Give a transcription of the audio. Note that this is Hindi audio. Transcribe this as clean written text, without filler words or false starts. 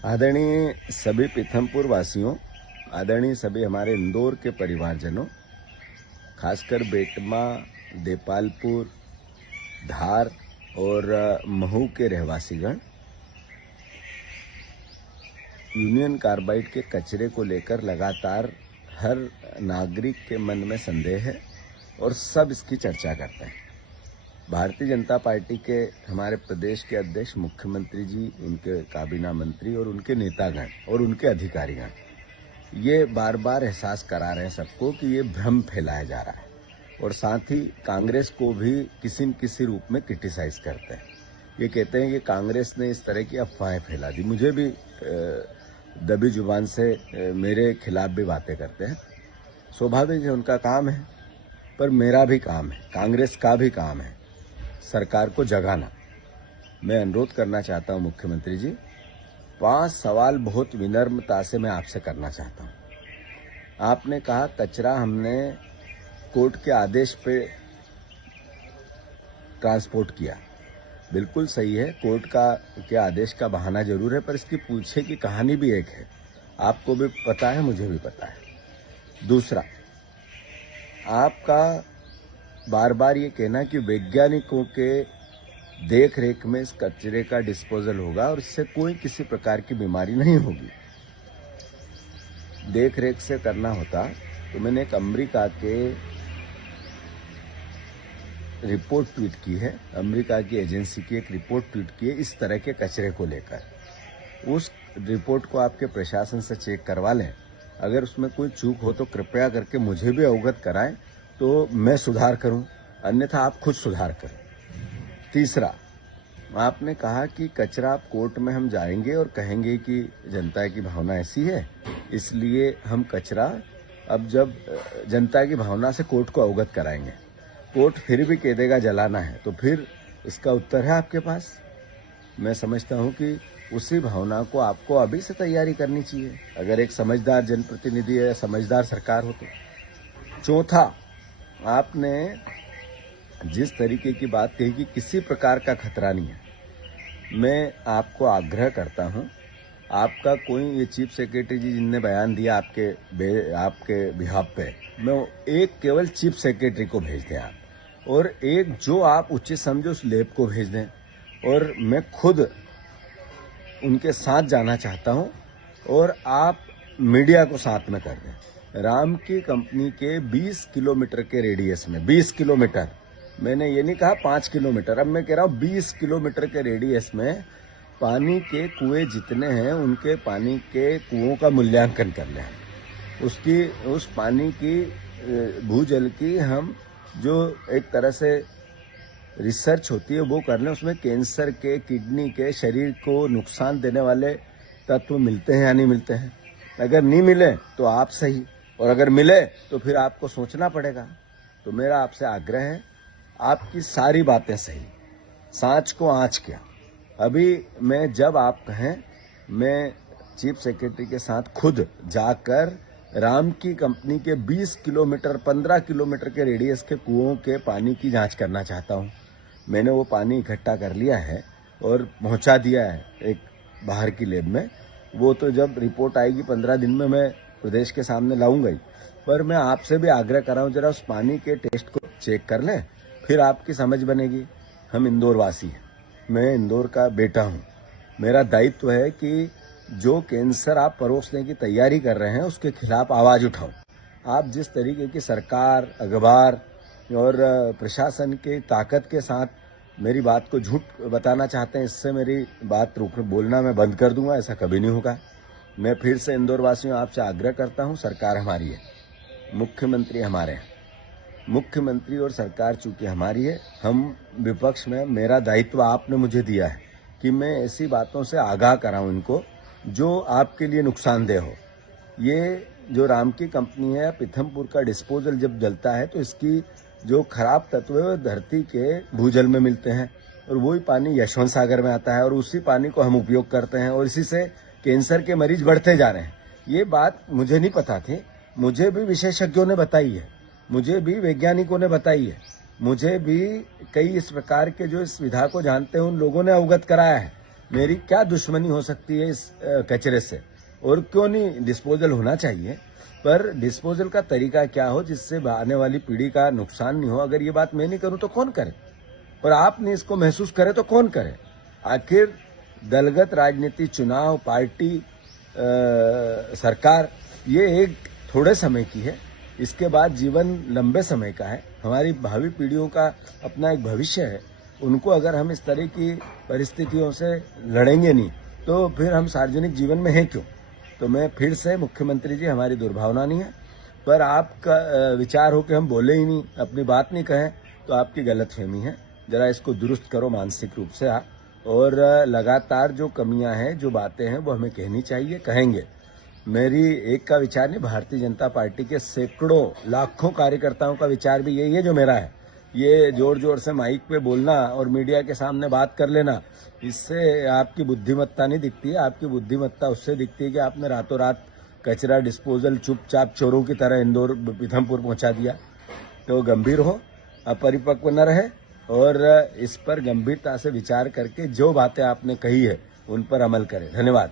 आदरणीय सभी पीथमपुर वासियों, आदरणीय सभी हमारे इंदौर के परिवारजनों, खासकर बेटमा, देपालपुर, धार और महू के रहवासीगण, यूनियन कार्बाइड के कचरे को लेकर लगातार हर नागरिक के मन में संदेह है और सब इसकी चर्चा करते हैं। भारतीय जनता पार्टी के हमारे प्रदेश के अध्यक्ष मुख्यमंत्री जी, उनके काबीना मंत्री और उनके नेतागण और उनके अधिकारीगण ये बार बार एहसास करा रहे हैं सबको कि ये भ्रम फैलाया जा रहा है और साथ ही कांग्रेस को भी किसी न किसी रूप में क्रिटिसाइज करते हैं। ये कहते हैं कि कांग्रेस ने इस तरह की अफवाहें फैला दी। मुझे भी दबी जुबान से मेरे खिलाफ भी बातें करते हैं। स्वाभाविक है, उनका काम है, पर मेरा भी काम है, कांग्रेस का भी काम है सरकार को जगाना। मैं अनुरोध करना चाहता हूं मुख्यमंत्री जी, 5 सवाल बहुत विनम्रता से मैं आपसे करना चाहता हूं। आपने कहा कचरा हमने कोर्ट के आदेश पे ट्रांसपोर्ट किया। बिल्कुल सही है, कोर्ट के आदेश का बहाना जरूर है, पर इसकी पीछे की कहानी भी एक है। आपको भी पता है, मुझे भी पता है। दूसरा, आपका बार बार ये कहना कि वैज्ञानिकों के देख रेख में इस कचरे का डिस्पोजल होगा और इससे कोई किसी प्रकार की बीमारी नहीं होगी। देख रेख से करना होता तो मैंने एक अमेरिका के रिपोर्ट ट्वीट की है, अमेरिका की एजेंसी की एक रिपोर्ट ट्वीट की है इस तरह के कचरे को लेकर। उस रिपोर्ट को आपके प्रशासन से चेक करवा लें। अगर उसमें कोई चूक हो तो कृपया करके मुझे भी अवगत कराएं तो मैं सुधार करूं, अन्यथा आप खुद सुधार करें। तीसरा, आपने कहा कि कचरा आप कोर्ट में हम जाएंगे और कहेंगे कि जनता की भावना ऐसी है, इसलिए हम कचरा अब जब जनता की भावना से कोर्ट को अवगत कराएंगे। कोर्ट फिर भी कह देगा जलाना है, तो फिर इसका उत्तर है आपके पास। मैं समझता हूं कि उसी भावना को आपको अभी से तैयारी करनी चाहिए, अगर एक समझदार जनप्रतिनिधि है, समझदार सरकार हो तो। चौथा, आपने जिस तरीके की बात कही कि किसी प्रकार का खतरा नहीं है, मैं आपको आग्रह करता हूं, आपका कोई ये चीफ सेक्रेटरी जी जिनने बयान दिया आपके बिहाफ पे, मैं एक केवल चीफ सेक्रेटरी को भेज दें आप, और एक जो आप उचित समझो उस लैब को भेज दें, और मैं खुद उनके साथ जाना चाहता हूं और आप मीडिया को साथ में कर दें। राम की कंपनी के 20 किलोमीटर के रेडियस में, 20 किलोमीटर, मैंने ये नहीं कहा 5 किलोमीटर, अब मैं कह रहा हूं 20 किलोमीटर के रेडियस में पानी के कुएं जितने हैं उनके पानी के कुओं का मूल्यांकन कर लें। उस पानी की भूजल की हम जो एक तरह से रिसर्च होती है वो कर लें, उसमें कैंसर के, किडनी के, शरीर को नुकसान देने वाले तत्व मिलते हैं या नहीं मिलते हैं। अगर नहीं मिले तो आप सही, और अगर मिले तो फिर आपको सोचना पड़ेगा। तो मेरा आपसे आग्रह है, आपकी सारी बातें सही, सांच को आंच क्या। अभी मैं जब आप कहें, मैं चीफ सेक्रेटरी के साथ खुद जाकर राम की कंपनी के 20 किलोमीटर, 15 किलोमीटर के रेडियस के कुओं के पानी की जांच करना चाहता हूं। मैंने वो पानी इकट्ठा कर लिया है और पहुंचा दिया है एक बाहर की लैब में। वो तो जब रिपोर्ट आएगी 15 दिन में मैं प्रदेश के सामने लाऊंगा ही, पर मैं आपसे भी आग्रह कर रहा हूं, जरा उस पानी के टेस्ट को चेक कर लें, फिर आपकी समझ बनेगी। हम इंदौर वासी हैं, मैं इंदौर का बेटा हूं, मेरा दायित्व है कि जो कैंसर आप परोसने की तैयारी कर रहे हैं उसके खिलाफ आवाज उठाऊं। आप जिस तरीके की सरकार, अखबार और प्रशासन की ताकत के साथ मेरी बात को झूठ बताना चाहते हैं, इससे मेरी बात बोलना मैं बंद कर दूंगा, ऐसा कभी नहीं होगा। मैं फिर से इंदौर वासियों आपसे आग्रह करता हूं, सरकार हमारी है, मुख्यमंत्री हमारे हैं, मुख्यमंत्री और सरकार चूंकि हमारी है, हम विपक्ष में, मेरा दायित्व आपने मुझे दिया है कि मैं ऐसी बातों से आगाह कराऊं इनको जो आपके लिए नुकसानदेह हो। ये जो राम की कंपनी है, पीथमपुर का डिस्पोजल जब जलता है तो इसकी जो खराब तत्व है वो धरती के भूजल में मिलते हैं और वही पानी यशवंत सागर में आता है और उसी पानी को हम उपयोग करते हैं और इसी से कैंसर के मरीज बढ़ते जा रहे हैं। ये बात मुझे नहीं पता थी, मुझे भी विशेषज्ञों ने बताई है, मुझे भी वैज्ञानिकों ने बताई है, मुझे भी कई इस प्रकार के जो इस विधा को जानते हैं उन लोगों ने अवगत कराया है। मेरी क्या दुश्मनी हो सकती है इस कचरे से, और क्यों नहीं डिस्पोजल होना चाहिए, पर डिस्पोजल का तरीका क्या हो जिससे आने वाली पीढ़ी का नुकसान नहीं हो। अगर ये बात मैं नहीं करूं तो कौन करे, और आप नहीं इसको महसूस करे तो कौन करे। आखिर दलगत राजनीति, चुनाव, पार्टी, सरकार, ये एक थोड़े समय की है। इसके बाद जीवन लंबे समय का है। हमारी भावी पीढ़ियों का अपना एक भविष्य है। उनको अगर हम इस तरह की परिस्थितियों से लड़ेंगे नहीं तो फिर हम सार्वजनिक जीवन में हैं क्यों। तो मैं फिर से, मुख्यमंत्री जी, हमारी दुर्भावना नहीं है, पर आपका विचार हो कि हम बोले ही नहीं, अपनी बात नहीं कहें, तो आपकी गलतफहमी है। जरा इसको दुरुस्त करो मानसिक रूप से आप, और लगातार जो कमियां हैं, जो बातें हैं, वो हमें कहनी चाहिए, कहेंगे। मेरी एक का विचार नहीं, भारतीय जनता पार्टी के सैकड़ों लाखों कार्यकर्ताओं का विचार भी यही है जो मेरा है। ये जोर जोर से माइक पे बोलना और मीडिया के सामने बात कर लेना, इससे आपकी बुद्धिमत्ता नहीं दिखती है। आपकी बुद्धिमत्ता उससे दिखती है कि आपने रातों रात कचरा डिस्पोजल चुपचाप चोरों की तरह इंदौर, पीथमपुर पहुंचा दिया। तो गंभीर हो, अपरिपक्व न रहे, और इस पर गंभीरता से विचार करके जो बातें आपने कही है उन पर अमल करें। धन्यवाद।